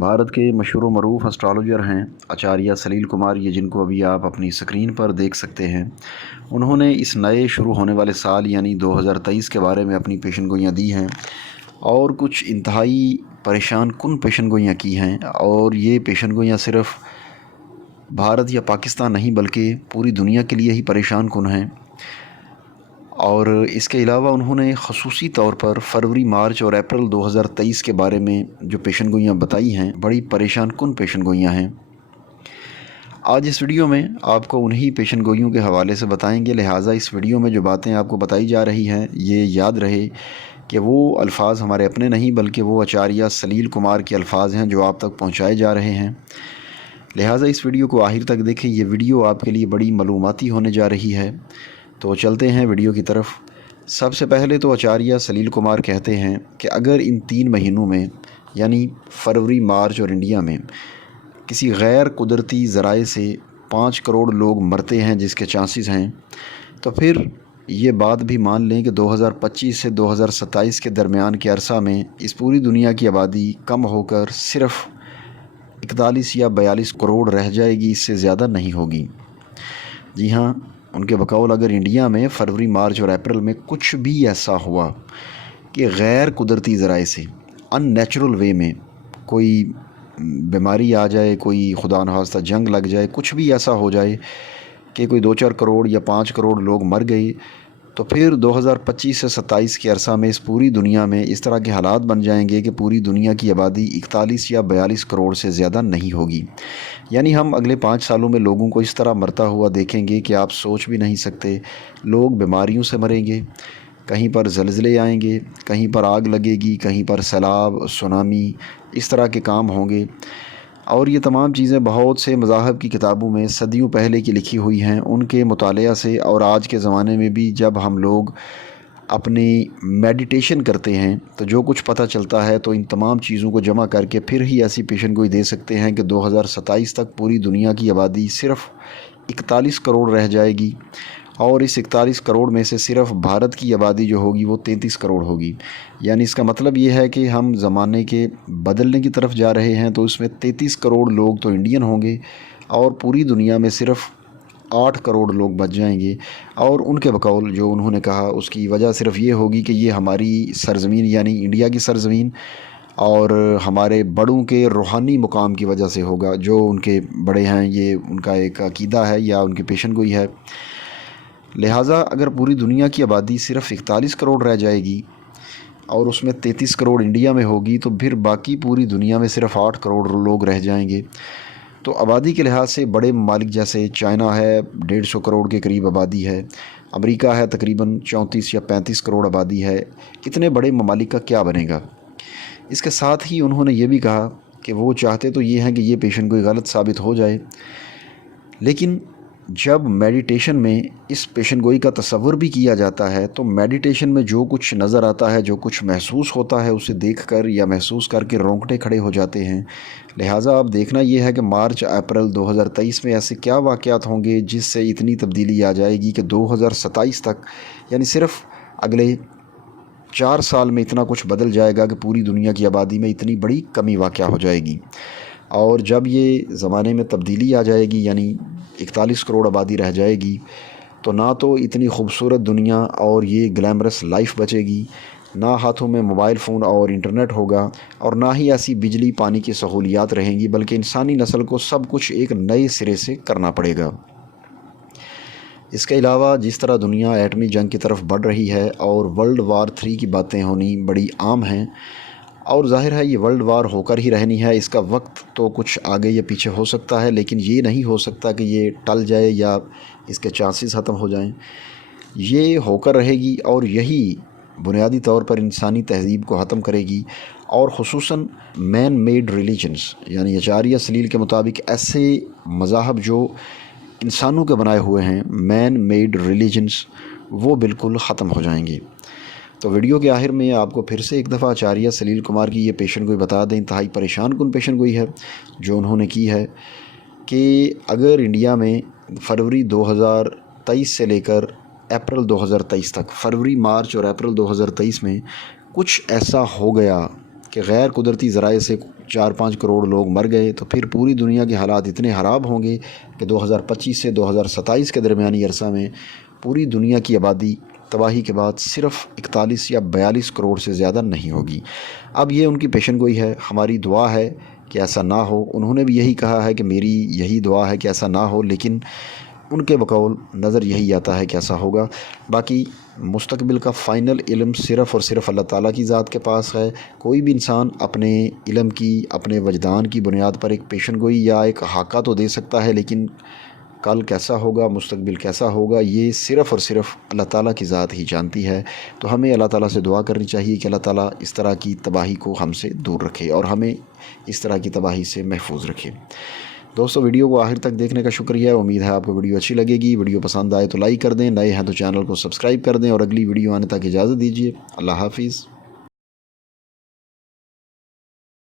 भारत के मशहूर व मरूफ एस्ट्रोलॉजर हैं आचार्य सलील कुमार, ये जिनको अभी आप अपनी स्क्रीन पर देख सकते हैं। उन्होंने इस नए शुरू होने वाले साल यानी 2023 के बारे में अपनी पेशन गोइयाँ दी हैं और कुछ इंतहाई परेशान कुन पेशन गोइयाँ की हैं। और ये पेशन गोइयाँ सिर्फ़ भारत या पाकिस्तान नहीं बल्कि पूरी दुनिया के लिए ही परेशान कुन हैं। और इसके अलावा उन्होंने ख़ुसूसी तौर पर फरवरी, मार्च और अप्रैल 2023 के बारे में जो पेशन गोइयाँ बताई हैं, बड़ी परेशान कुन पेशन गोइयाँ हैं। आज इस वीडियो में आपको उन्हीं पेशन गोइयों के हवाले से बताएंगे, लिहाजा इस वीडियो में जो बातें आपको बताई जा रही हैं ये याद रहे कि वो अल्फाज हमारे अपने नहीं बल्कि वो आचार्य सलील कुमार के अल्फाज हैं जो आप तक पहुँचाए जा रहे हैं। लिहाजा इस वीडियो को आखिर तक देखें, ये वीडियो आपके लिए बड़ी मालूमाती होने जा रही है। तो चलते हैं वीडियो की तरफ। सबसे पहले तो आचार्य सलील कुमार कहते हैं कि अगर इन 3 महीनों में यानी फरवरी, मार्च और इंडिया में किसी गैर कुदरती ज़राए से 5 करोड़ लोग मरते हैं जिसके चांसेस हैं, तो फिर ये बात भी मान लें कि 2025 से 2027 के दरमियान के अरसा में इस पूरी दुनिया की आबादी कम होकर सिर्फ़ 41 या 42 करोड़ रह जाएगी, इससे ज़्यादा नहीं होगी। जी हाँ, उनके बकौल अगर इंडिया में फरवरी, मार्च और अप्रैल में कुछ भी ऐसा हुआ कि गैर कुदरती ज़राए से अननेचुरल वे में कोई बीमारी आ जाए, कोई खुदा न खास्ता जंग लग जाए, कुछ भी ऐसा हो जाए कि कोई 2-4 करोड़ या 5 करोड़ लोग मर गए, तो फिर 2025 से 27 के अरसा में इस पूरी दुनिया में इस तरह के हालात बन जाएंगे कि पूरी दुनिया की आबादी 41 या 42 करोड़ से ज़्यादा नहीं होगी। यानी हम अगले 5 सालों में लोगों को इस तरह मरता हुआ देखेंगे कि आप सोच भी नहीं सकते। लोग बीमारियों से मरेंगे, कहीं पर ज़लज़ले आएंगे, कहीं पर आग लगेगी, कहीं पर सैलाब, सुनामी, इस तरह के काम होंगे। और ये तमाम चीज़ें बहुत से मज़ाहब की किताबों में सदियों पहले की लिखी हुई हैं। उनके मुतालिया से और आज के ज़माने में भी जब हम लोग अपनी मेडिटेशन करते हैं तो जो कुछ पता चलता है, तो इन तमाम चीज़ों को जमा करके फिर ही ऐसी पेशन गोई दे सकते हैं कि 2027 तक पूरी दुनिया की आबादी सिर्फ़ 41 करोड़ रह जाएगी और इस 41 करोड़ में से सिर्फ़ भारत की आबादी जो होगी वो 33 करोड़ होगी। यानी इसका मतलब ये है कि हम ज़माने के बदलने की तरफ जा रहे हैं। तो इसमें 33 करोड़ लोग तो इंडियन होंगे और पूरी दुनिया में सिर्फ़ 8 करोड़ लोग बच जाएंगे। और उनके बकौल जो उन्होंने कहा उसकी वजह सिर्फ़ ये होगी कि ये हमारी सरज़मीन यानी इंडिया की सरज़मीन और हमारे बड़ों के रूहानी मुकाम की वजह से होगा। जो उनके बड़े हैं, ये उनका एक अकीदा है या उनकी पेशन गोई है। लिहाजा अगर पूरी दुनिया की आबादी सिर्फ़ 41 करोड़ रह जाएगी और उसमें 33 करोड़ इंडिया में होगी, तो फिर बाकी पूरी दुनिया में सिर्फ़ 8 करोड़ लोग रह जाएंगे। तो आबादी के लिहाज से बड़े ममालिक जैसे चाइना है, 150 करोड़ के करीब आबादी है, अमेरिका है तकरीबन 34 या 35 करोड़ आबादी है। इतने बड़े ममालिक का क्या बनेगा। इसके साथ ही उन्होंने ये भी कहा कि वो चाहते तो ये हैं कि ये पेशन गोई गलत साबित हो जाए, लेकिन जब मेडिटेशन में इस पेशन गोई का तसव्वुर भी किया जाता है तो मेडिटेशन में जो कुछ नज़र आता है, जो कुछ महसूस होता है, उसे देखकर या महसूस करके रोंगटे खड़े हो जाते हैं। लिहाजा अब देखना ये है कि मार्च अप्रैल 2023 में ऐसे क्या वाक़यात होंगे जिससे इतनी तब्दीली आ जाएगी कि 2027 तक यानी सिर्फ़ अगले 4 साल में इतना कुछ बदल जाएगा कि पूरी दुनिया की आबादी में इतनी बड़ी कमी वाक़या हो जाएगी। और जब ये ज़माने में तब्दीली आ जाएगी यानी 41 करोड़ आबादी रह जाएगी, तो ना तो इतनी खूबसूरत दुनिया और ये ग्लैमरस लाइफ बचेगी, ना हाथों में मोबाइल फ़ोन और इंटरनेट होगा, और ना ही ऐसी बिजली पानी की सहूलियात रहेंगी, बल्कि इंसानी नस्ल को सब कुछ एक नए सिरे से करना पड़ेगा। इसके अलावा जिस तरह दुनिया एटमी जंग की तरफ बढ़ रही है और वर्ल्ड वार 3 की बातें होनी बड़ी आम हैं, और ज़ाहिर है ये वर्ल्ड वार होकर ही रहनी है। इसका वक्त तो कुछ आगे या पीछे हो सकता है, लेकिन ये नहीं हो सकता कि ये टल जाए या इसके चांसेस ख़त्म हो जाएं। ये होकर रहेगी और यही बुनियादी तौर पर इंसानी तहज़ीब को ख़त्म करेगी। और ख़ुसूसन मैन मेड रिलीजन्स यानी आचार्य सलील के मुताबिक ऐसे मज़ाहब जो इंसानों के बनाए हुए हैं, मैन मेड रिलीजन्स, वो बिल्कुल ख़त्म हो जाएंगे। तो वीडियो के आखिर में आपको फिर से एक दफ़ा आचार्य सलील कुमार की ये पेशन गोई बता दें। इंतहाई परेशान कुन पेशन गोई है जो उन्होंने की है कि अगर इंडिया में फरवरी 2023 से लेकर अप्रैल 2023 तक, फरवरी, मार्च और अप्रैल 2023 में कुछ ऐसा हो गया कि गैर कुदरती ज़राए से 4-5 کروڑ لوگ مر گئے تو پھر پوری دنیا کے حالات اتنے خراب ہوں گے کہ 2025 سے 2027 کے درمیانی عرصہ میں پوری دنیا کی آبادی تباہی کے بعد صرف 41 یا 42 کروڑ سے زیادہ نہیں ہوگی۔ اب یہ ان کی پیشن گوئی ہے، ہماری دعا ہے کہ ایسا نہ ہو۔ انہوں نے بھی یہی کہا ہے کہ میری یہی دعا ہے کہ ایسا نہ ہو، لیکن ان کے بقول نظر یہی آتا ہے کہ ایسا ہوگا۔ باقی مستقبل کا فائنل علم صرف اور صرف اللہ تعالیٰ کی ذات کے پاس ہے۔ کوئی بھی انسان اپنے علم کی، اپنے وجدان کی بنیاد پر ایک پیشن گوئی یا ایک خاکہ تو دے سکتا ہے، لیکن کل کیسا ہوگا، مستقبل کیسا ہوگا، یہ صرف اور صرف اللہ تعالیٰ کی ذات ہی جانتی ہے۔ تو ہمیں اللہ تعالیٰ سے دعا کرنی چاہیے کہ اللہ تعالیٰ اس طرح کی تباہی کو ہم سے دور رکھے اور ہمیں اس طرح کی تباہی سے محفوظ رکھے۔ دوستو ویڈیو کو آخر تک دیکھنے کا شکریہ، امید ہے آپ کو ویڈیو اچھی لگے گی۔ ویڈیو پسند آئے تو لائک کر دیں، نئے ہیں تو چینل کو سبسکرائب کر دیں اور اگلی ویڈیو آنے تک اجازت دیجیے۔ اللہ حافظ۔